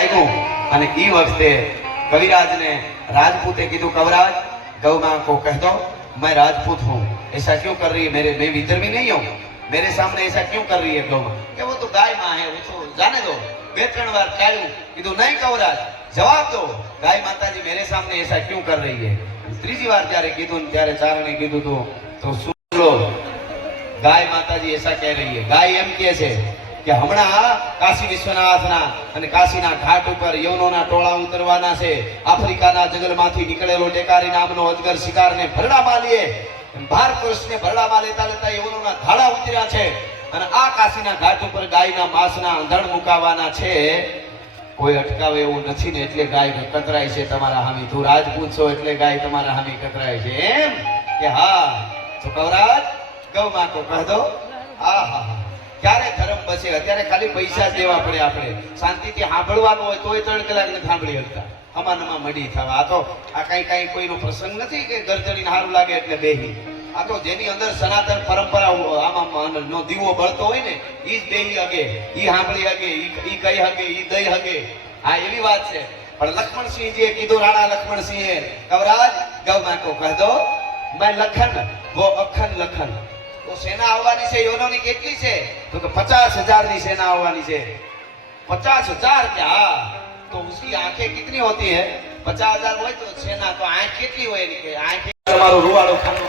અને ई वक्ते कविराज ने राजपूते कीधु कविराज गौ मां को कह दो मैं राजपूत हूँ, ऐसा क्यों कर रही है, मैं विधर्मी नहीं हूँ, मेरे सामने ऐसा क्यों कर रही है गौ मां? कि वो तो गाय मां है, वो तो जाने दो। बे त्रण बार टाळ्યું, कीधु नहीं कविराज जवाब दो, गाय माताजी मेरे सामने ऐसा क्यों कर रही है? ત્રીજી વાર જ્યારે કીધું ત્યારે ચારણે કીધું તો સુન લો, ગાય માતાજી ऐसा कह रही है। गाय એમ કહે છે કે હમણાં કાશી વિશ્વનાથના અને કાશીના ઘાટ ઉપર યવનોના ટોળા ઉતરવાના છે। આફ્રિકાના જંગલમાંથી નીકળેલો ટેકારી નામનો અજગર શિકારને ભરડામાં લે, ભાર પુરુષને ભરડામાં લેતા લેતા યવનોના ધાડા ઉતર્યા છે અને આ કાશીના ઘાટ ઉપર ગાયના માંસના અંધણ મુકાવાના છે। કોઈ અટકાવે એવું નથી ને એટલે ગાય કતરાય છે તમારા હામી। તું રાજપૂત છો એટલે ગાય તમારા હામી કતરાય છે એમ કે હા? તો કવરાજ ગૌ માં કો કહી દો। આહા, ક્યારે ધર્મ બસે? અત્યારે ખાલી પૈસા જ દેવા પડે, આપણે શાંતિથી સાંભળવાનું હોય તોય 3 કલાક ને સાંભળી શકતા, અમાનમાં મડી થવા। આ તો આ કઈ કોઈનો પ્રસંગ નથી કે ગરજડીને સારું લાગે એટલે બેહી। આ તો જેની અંદર સનાતન પરંપરા આમાં નો દીવો બળતો હોય ને ઈ જ બેહી હગે, ઈ સાંભળી હગે, ઈ કઈ હગે, ઈ દઈ હગે। આ એવી વાત છે। પણ લક્ષ્મણસિંહજીએ કીધું, રાણા લક્ષ્મણસિંહે, કવરાજ ગૌ માં को कह दो मैं लखन वो अखन लखन। तो सेना આવવાની છે યોનોની કેટલી છે? તો કે 50,000 ની सेना આવવાની છે। 50,000 क्या? तो उसकी आंखें कितनी होती है? 50,000 હોય તો सेना तो आंख કેટલી હોય એની કે આંખ તમારો રૂવાળો ખાનો।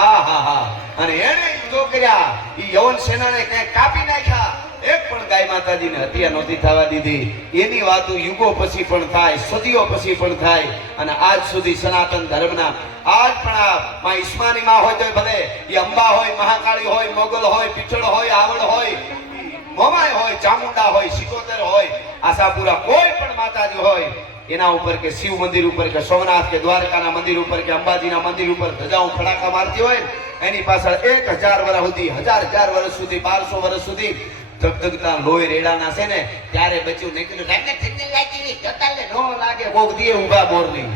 આહા, અને એને જો કર્યા ઈ યવન સેનાને કે કાપી નાખ્યા। એક પણ ગાય માતાજીને હત્યા નહોતી થવા દીધી। એની વાતો યુગો પછી પણ થાય, સદીઓ પછી પણ થાય અને આજ સુધી સનાતન ધર્મના આજ પણ આ માં ઈસ્માની માં હોય તો ભલે ઈ અંબા હોય, મહાકાળી હોય, મોગલ હોય, પીછળ હોય, આવડ હોય, મોમાય હોય, ચામુંડા હોય, સિકોતર હોય, આશાપુરા કોઈ પણ માતાજી હોય એના ઉપર કે શિવ મંદિર ઉપર કે સોમનાથ કે દ્વારકાના મંદિર ઉપર કે અંબાજીના મંદિર ઉપર ધજાઓ ખડાકા મારતી હોય એની પાછળ 1000 વર્ષ સુધી, 1000 વર્ષ સુધી, 1200 વર્ષ સુધી ધગધગતા લોહી રેડાના છે ને ત્યારે બચ્યું નીકળ્યું રાગે ઠીકને લાગી જતાલે નો લાગે ભોગ દીએ ઉભા બોરની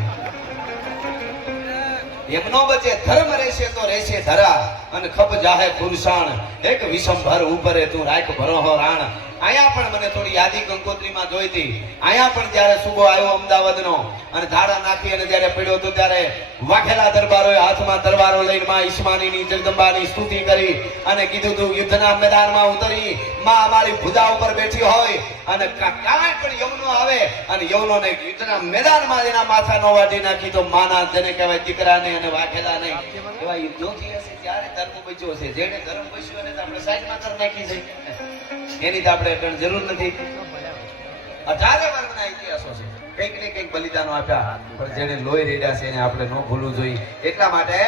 એમનો બચે ધર્મ રહેશે તો રહેશે ધરા અને ખપ જાહે પુરુષાણ એક વિષમભર ઉપરે તું રાખ ભરોહો રાણ। આયા પણ મને થોડી યાદી કંકોત્રીમાં જોઈ હતી। આયા પણ જ્યારે સુબો આવ્યો અમદાવાદનો અને ધાડા નાખી અને જ્યારે પડ્યો તો ત્યારે વાઘેલા દરબારોએ હાથમાં તલવારો લઈને માં ઈસ્માનીની જગદંબાની સ્તુતિ કરી અને કીધું તું યુદ્ધના મેદાનમાં ઉતરી માં અમારી ભુજા ઉપર બેઠી હોય અને ક્યાંય પણ યવનો આવે અને યવનોને યુદ્ધના મેદાનમાં એના માથા નો વાટી નાખી તો માના જેને કહેવાય દીકરાને અને વાઘેલાને એવા યુદ્ધો થી હશે ત્યારે ધર્મ બચ્યો હશે। જેને ધર્મ બચ્યો એને તો આપણે સાઈડમાં કરી નાખી છે, એની તો આપણે જરૂર નથી। 18 વર્ગના ઇતિહાસો છે, કંઈક ને કંઈક બલિદાનો આપ્યા પણ જેને લોહી રેડ્યા છે એને આપણે ન ભૂલવું જોઈએ। એટલા માટે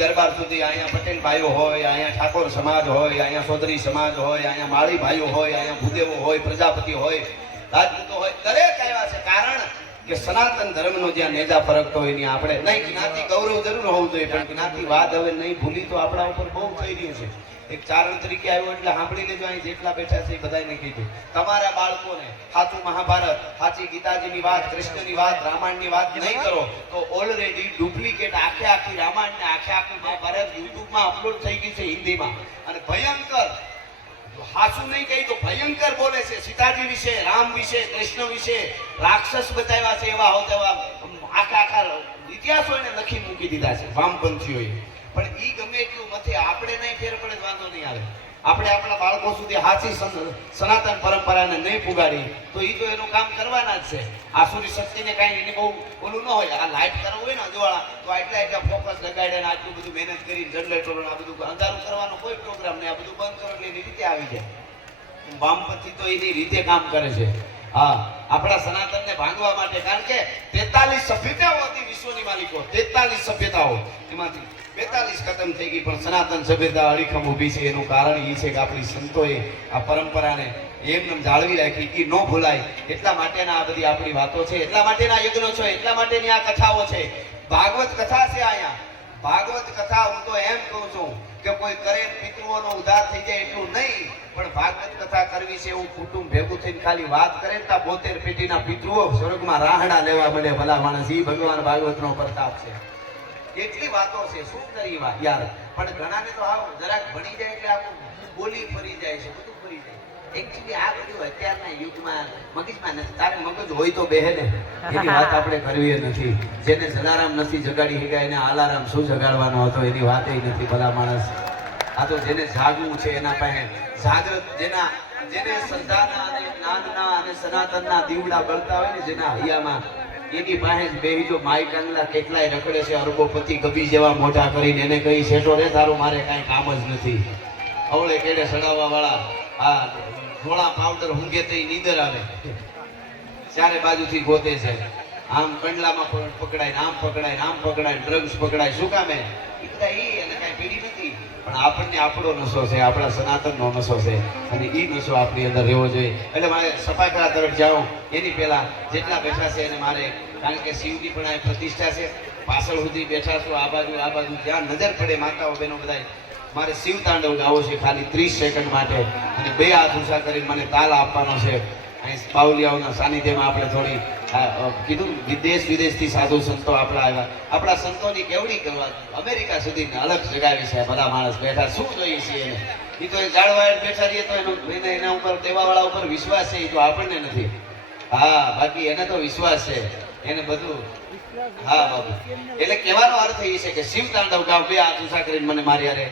દરબાર સુધી અહીંયા પટેલ ભાઈઓ હોય, અહીંયા ઠાકોર સમાજ હોય, અહીંયા ચૌધરી સમાજ હોય, અહીંયા માળી ભાઈઓ હોય, અહીંયા ભૂદેવો હોય, પ્રજાપતિ હોય, રાજપૂતો હોય, દરેક આવ્યા છે। કારણ કે સનાતન ધર્મનો જ્યાં નેજા ફરકતો હોય ત્યાં આપણે નહીં, જ્ઞાતિ ગૌરવ જરૂર હોવું જોઈએ, પણ જ્ઞાતિવાદ હવે નહીં ભૂલી તો આપણા ઉપર બહુ થઈ રહ્યું છે. એક ચારણ તરીકે આવ્યો એટલે સાંભળી લેજો, અહીં જેટલા બેઠા છે એ બધાને કીધું, તમારા બાળકોને સાચું મહાભારત, સાચી ગીતાજીની વાત, કૃષ્ણની વાત, રામાયણની વાત નહીં કરો તો ઓલરેડી ડુપ્લિકેટ આખે આખી રામાયણ ને આખે આખું મહાભારત યુટ્યુબમાં અપલોડ થઈ ગયું છે હિન્દીમાં, અને ભયંકર હાસુ નહીં કહી તો ભયંકર બોલે છે સીતાજી વિશે, રામ વિશે, કૃષ્ણ વિશે, રાક્ષસ બતાવ્યા છે એવા હોત એવા આખા આખા ઇતિહાસો એને લખી મૂકી દીધા છે વામપંથીઓએ. પણ ઈ ગમે એટલું મથે, આપણે નહીં ફેર પડે વાંધો નહીં આવે. આપણે આપણા બાળકો સુધી સાચી સનાતન પરંપરાને નહીં પુગાડી તો ઈ તો એનું કામ કરવાના જ છે. આસુરી શક્તિને કાંઈ એની બહુ ઓલું ન હોય. આ લાઈટ કરવું હોય ને અજવાળા તો એટલા ફોકસ લગાડે ને આટલું બધું મહેનત કરી જનરેટરો આ બધું અંધારું કરવાનો કોઈ પ્રોગ્રામ નહીં. આ બધું બંધ કરો એટલે એની રીતે આવી જાય. વામપંથી તો એની રીતે કામ કરે છે. હા, આપણા સનાતનને ભાંગવા માટે, કારણ કે 43 સભ્યતાઓ હતી વિશ્વની માલિકો, 43 સભ્યતાઓ, એમાંથી 42 ખતમ થઈ ગઈ, પણ સનાતન સભ્યતા અડીખમ ઊભી છે. એનું કારણ એ છે કે આપણી સંતોએ આ પરંપરાને એમને જાળવી રાખી, એ ન ભૂલાય. એટલા માટેના આ બધી આપણી વાતો છે, એટલા માટેના યજ્ઞો છે, એટલા માટેની આ કથાઓ છે. ભાગવત કથા છે અહીંયા. ભાગવત કથા હું તો એમ કહું છું કે કોઈ કરે પિતૃઓનો ઉદ્ધાર થઈ જાય એટલું નહીં, પણ ભાગવત કથા કરવી છે એવું કુટુંબ ભેગું થઈને ખાલી વાત કરે ને 72 પેઢીના પિતૃઓ સ્વર્ગમાં રાહડા લેવા મળે. ભલા માણસ, ઈ ભગવાન ભાગવતનો પ્રતાપ છે. કેટલી વાતો છે, શું કરી વાત યાર. પણ ઘણાને તો આવું જરાક ભણી જાય એટલે આવું બોલી ફરી જાય છે, બધું ફરી જાય. એકચ્યુઅલી આ બધું અત્યારના યુગમાં મગજમાં નથી. તારે મગજ હોય તો બેહે ને, એની વાત આપણે કરવી નથી. જેને જલારામ નથી જગાડી શક્યા એને આલારામ શું જગાડવાનો હતો, એની વાત નથી. ભલા માણસ, આ તો જેને જાગવું છે એના પાસે જાગૃત, જેને શ્રદ્ધાના અને જ્ઞાનના અને સનાતનના દીવડા બળતા હોય ને, જેના હૈયામાં, એની પાસે જ બેહી જો માઈ કાંગલા કેટલાય રખડે છે અરબોપતિ કબી જેવા મોઢા કરીને, એને કઈ શેઠો રે તારું મારે કાંઈ કામ જ નથી. અવળે કેડે સડાવવા વાળા આ ધોળા પાવડર ઊંઘે તો નીંદર આવે, ચારે બાજુથી ગોતે છે. આમ કંડલામાં પકડાય, આમ પકડાય, આમ પકડાય, ડ્રગ્સ પકડાય. શું કામે? એ બધા એને કાંઈ પીડી નથી, પણ આપણને આપણો નશો છે, આપણા સનાતનનો નશો છે, અને એ નશો આપણી અંદર રહેવો જોઈએ. એટલે મારે સફાકરા તરફ જાઉં એની પહેલા જેટલા બેઠા છે એને મારે, કારણ કે શિવની પણ આ પ્રતિષ્ઠા છે, પાછળ સુધી બેઠા છું, આ બાજુ જ્યાં નજર પડે માતાઓ બહેનો બધા, મારે શિવ તાંડવ ગાવો છે ખાલી 30 સેકન્ડ માટે, અને 2 હાથ ઊંચા કરીને મને તાલ આપવાનો છે. અહીં બાવલિયાઓના સાનિધ્યમાં આપણે થોડી કીધું દેશ વિદેશથી સાધુ સંતો આપણા આવ્યા. આપણા સંતોની કેવડી કરવા અમેરિકા સુધી અલગ જગાવી છે. બધા માણસ બેઠા, શું જોઈએ છે એને? એ તો જાળવાય બેઠા રહીએ તો એના ઉપર દેવાવાળા ઉપર વિશ્વાસ છે, એ તો આપણને નથી. હા, બાકી એને તો વિશ્વાસ છે, એને બધું. હા બાબુ, એટલે કહેવાનો અર્થ એ છે કે શિવ તાંડવ ગાવ, 2 હાથ ઊંચા કરીને મને મારી યારે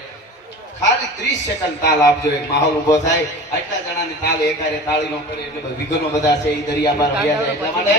ખાલી 30 સેકન્ડ તાલ આપજો. એક માહોલ ઉભો થાય, આટલા જણાની તાલ એકારે તાળી નો કરે એટલે વિઘ્નો બધા છે એ દરિયા પાર વયા જાય. એટલા માટે